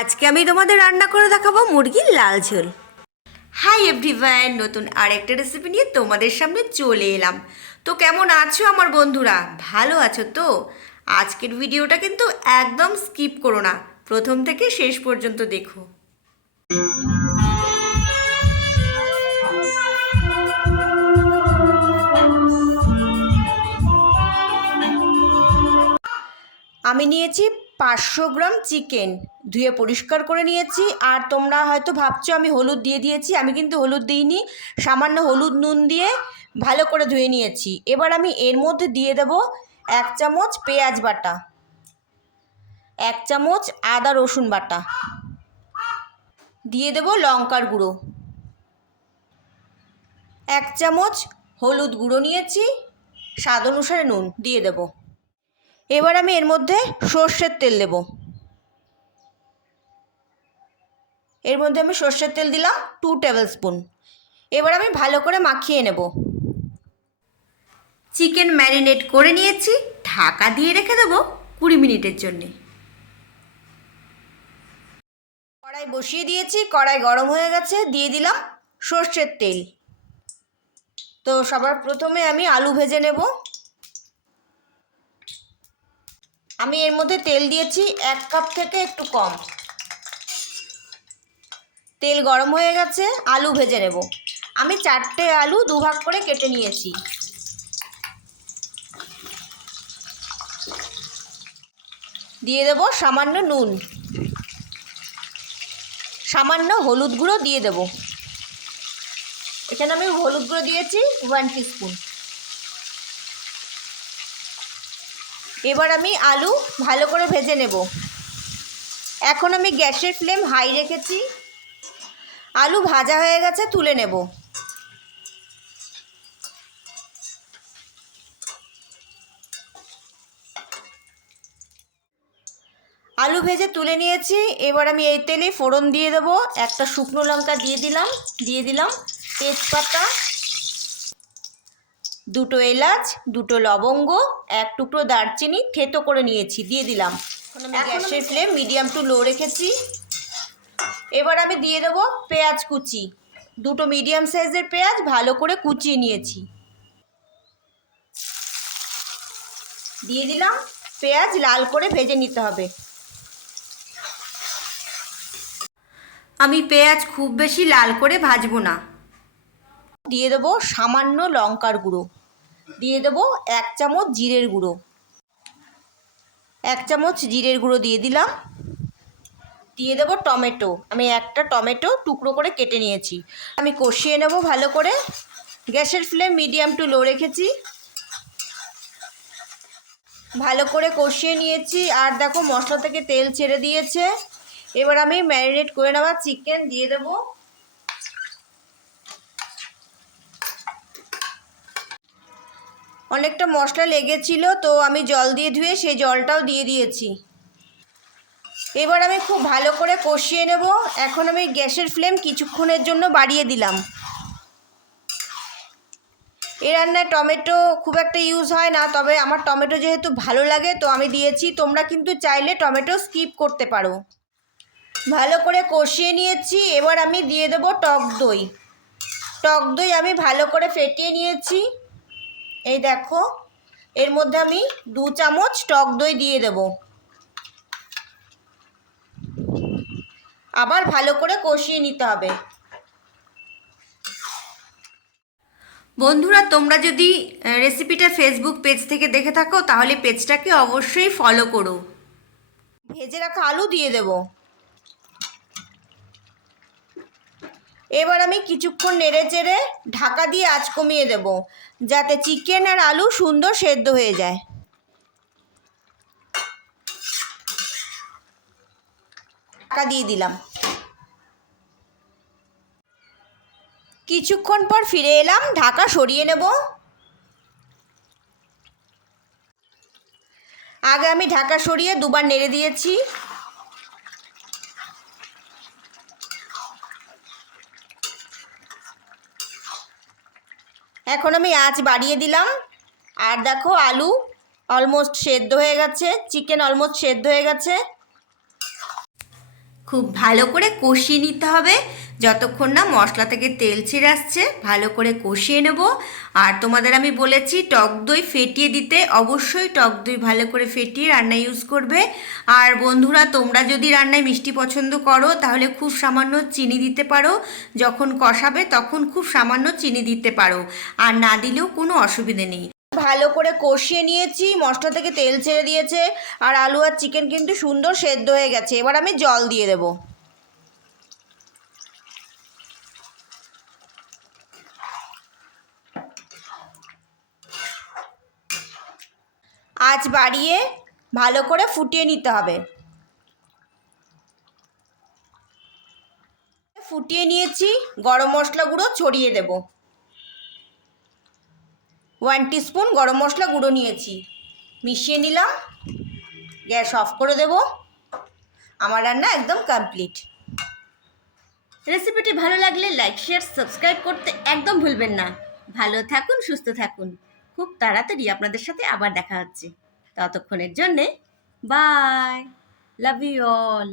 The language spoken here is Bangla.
আজকে আমি তোমাদের রান্না করে দেখাবো মুরগির লাল ঝোল। হাই এভরিওয়ান, নতুন আরেকটা রেসিপি নিয়ে তোমাদের সামনে চলে এলাম। তো কেমন আছো আমার বন্ধুরা? ভালো আছো তো? আজকের ভিডিওটা কিন্তু একদম স্কিপ করো না, প্রথম থেকে শেষ পর্যন্ত দেখো। আমি নিয়েছি 500 গ্রাম চিকেন, ধুয়ে পরিষ্কার করে নিয়েছি। আর তোমরা হয়তো ভাবছো আমি হলুদ দিয়ে দিয়েছি, আমি কিন্তু হলুদ দিইনি। সামান্য হলুদ নুন দিয়ে ভালো করে ধুয়ে নিয়েছি। এবার আমি এর মধ্যে দিয়ে দেব 1 চামচ পেঁয়াজ বাটা, 1 চামচ আদা রসুন বাটা, দিয়ে দেব লঙ্কার গুঁড়ো, 1 চামচ হলুদ গুঁড়ো নিয়েছি, স্বাদ অনুসারে নুন দিয়ে দেব। এবার আমি এর মধ্যে সর্ষের তেল দেব। এর মধ্যে আমি সর্ষের তেল দিলাম 2 টেবিল স্পুন। এবার আমি ভালো করে মাখিয়ে নেব। চিকেন ম্যারিনেট করে নিয়েছি, ঢাকা দিয়ে রেখে দেবো 20 মিনিটের জন্যে। কড়াই বসিয়ে দিয়েছি, কড়াই গরম হয়ে গেছে, দিয়ে দিলাম সর্ষের তেল। তো সবার প্রথমে আমি আলু ভেজে নেব। আমি এর মধ্যে তেল দিয়েছি 1 কাপ থেকে একটু কম। তেল গরম হয়ে গেছে, আলু ভেজে নেব। আমি 4টে আলু দুভাগ করে কেটে নিয়েছি। দিয়ে দেব সামান্য নুন, সামান্য হলুদ গুঁড়ো দিয়ে দেব। এখানে আমি হলুদ গুঁড়ো দিয়েছি 1 টিস্পুন। এবার আমি আলু ভালো করে ভেজে নেব। এখন আমি গ্যাসের ফ্লেম হাই রেখেছি। আলু ভাজা হয়ে গেছে, তুলে নেব। আলু ভেজে তুলে নিয়েছি। এবার আমি এই তেলে ফোড়ন দিয়ে দেবো। একটা শুকনো লঙ্কা দিয়ে দিলাম তেজপাতা, 2টো এলাচ, 2টো লবঙ্গ, 1 টুকরো দারচিনি থেতো করে নিয়েছি, দিয়ে দিলাম। আমি গ্যাসের ফ্লেম মিডিয়াম টু লো রেখেছি। এবার আমি দিয়ে দেবো পেঁয়াজ কুচি, 2টো মিডিয়াম সাইজের পেঁয়াজ ভালো করে কুচিয়ে নিয়েছি, দিয়ে দিলাম। পেঁয়াজ লাল করে ভেজে নিতে হবে। আমি পেঁয়াজ খুব বেশি লাল করে ভাজবো না। দিয়ে দেবো সামান্য লঙ্কার গুঁড়ো, দিয়ে দেবো 1 চামচ জিরের গুঁড়ো, 1 চামচ জিরের গুঁড়ো দিয়ে দিলাম। দিয়ে দেবো টমেটো, আমি একটা টমেটো টুকরো করে কেটে নিয়েছি। আমি কষিয়ে নেব ভালো করে। গ্যাসের ফ্লেম মিডিয়াম টু লো রেখেছি। ভালো করে কষিয়ে নিয়েছি। আর দেখো মশলা থেকে তেল ছেড়ে দিয়েছে। এবার আমি ম্যারিনেট করে নেওয়া চিকেন দিয়ে দেবো। অনেকটা মশলা লেগেছিল, তো আমি জল দিয়ে ধুয়ে সেই জলটাও দিয়ে দিয়েছি। এবার আমি খুব ভালো করে কষিয়ে নেব। এখন আমি গ্যাসের ফ্লেম কিছুক্ষণের জন্য বাড়িয়ে দিলাম। এই রান্নায় টমেটো খুব একটা ইউজ হয় না, তবে আমার টমেটো যেহেতু ভালো লাগে তো আমি দিয়েছি। তোমরা কিন্তু চাইলে টমেটো স্কিপ করতে পারো। ভালো করে কষিয়ে নিয়েছি। এবার আমি দিয়ে দেবো টক দই। টক দই আমি ভালো করে ফেটিয়ে নিয়েছি। এই দেখো, এর মধ্যে আমি 2 চামচ টক দই দিয়ে দেব। আবার ভালো করে কষিয়ে নিতে হবে। বন্ধুরা, তোমরা যদি রেসিপিটা ফেসবুক পেজ থেকে দেখে থাকো তাহলে পেজটাকে অবশ্যই ফলো করো। ভেজে রাখা আলু দিয়ে দেব। এবার আমি কিছুক্ষণ নেড়ে চেড়ে ঢাকা দিয়ে আঁচ কমিয়ে দেব, যাতে চিকেন আর আলু সুন্দর সেদ্ধ হয়ে যায়। ঢাকা দিয়ে দিলাম। কিছুক্ষণ পর ফিরে এলাম, ঢাকা সরিয়ে নেব। আগে আমি ঢাকা সরিয়ে দুবার নেড়ে দিয়েছি। এখন আমি আঁচ বাড়িয়ে দিলাম। আর দেখো আলু অলমোস্ট সেদ্ধ হয়ে গেছে, চিকেন অলমোস্ট সেদ্ধ হয়ে গেছে। খুব ভালো করে কষিয়ে নিতে হবে যতক্ষণ না মশলা থেকে তেল ছেড়ে আসছে। ভালো করে কষিয়ে নেব। আর তোমাদের আমি বলেছি টক দই ফেটিয়ে দিতে, অবশ্যই টক দই ভালো করে ফেটিয়ে রান্না ইউজ করবে। আর বন্ধুরা, তোমরা যদি রান্নায় মিষ্টি পছন্দ করো তাহলে খুব সামান্য চিনি দিতে পারো, যখন কষাবে তখন খুব সামান্য চিনি দিতে পারো, আর না দিলেও কোনো অসুবিধে নেই। ভালো করে কষিয়ে নিয়েছি, মশলা থেকে তেল ছেড়ে দিয়েছে, আর আলু আর চিকেন কিন্তু সুন্দর সেদ্ধ হয়ে গেছে। এবার আমি জল দিয়ে দেব। আঁচ বাড়িয়ে ভালো করে ফুটিয়ে নিতে হবে। ফুটিয়ে নিয়েছি, গরম মশলা গুঁড়ো ছড়িয়ে দেব। 1 টিস্পুন গরম মশলা গুঁড়ো নিয়েছি, মিশিয়ে নিলাম। গ্যাস অফ করে দেব। আমার রান্না একদম কমপ্লিট। রেসিপিটি ভালো লাগলে লাইক, শেয়ার, সাবস্ক্রাইব করতে একদম ভুলবেন না। ভালো থাকুন, সুস্থ থাকুন। খুব তাড়াতাড়ি আপনাদের সাথে আবার দেখা হচ্ছে। ততক্ষণের জন্যে বাই। Love you all.